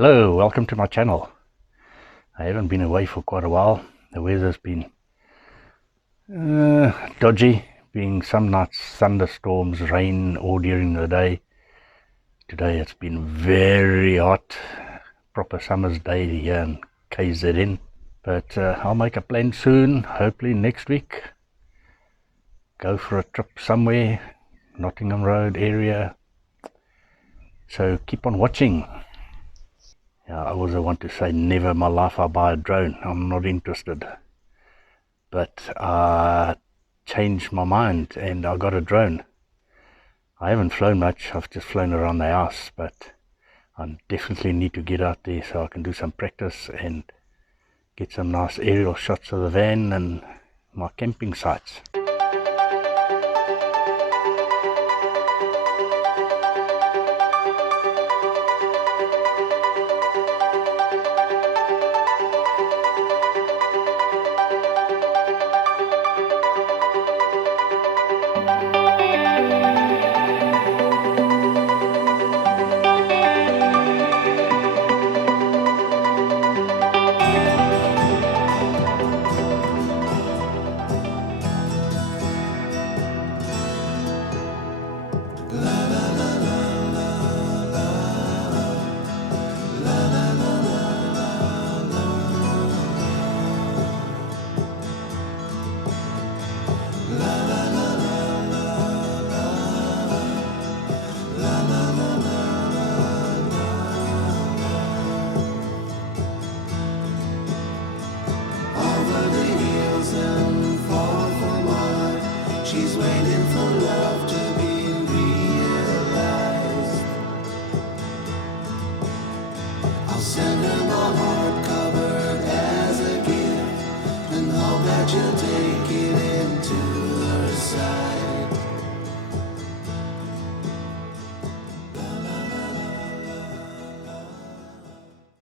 Hello, welcome to my channel. I haven't been away for quite a while. The weather's been dodgy, being some nights thunderstorms, rain all during the day. Today it's been very hot, proper summer's day here in KZN. But I'll make a plan soon, hopefully next week. Go for a trip somewhere, Nottingham Road area. So keep on watching. I also want to say never in my life I'll buy a drone. I'm not interested. But I changed my mind and I got a drone. I haven't flown much, I've just flown around the house, but I definitely need to get out there so I can do some practice and get some nice aerial shots of the van and my camping sites. She's waiting for love to be realized. I'll send her my heart covered as a gift and hope that you'll take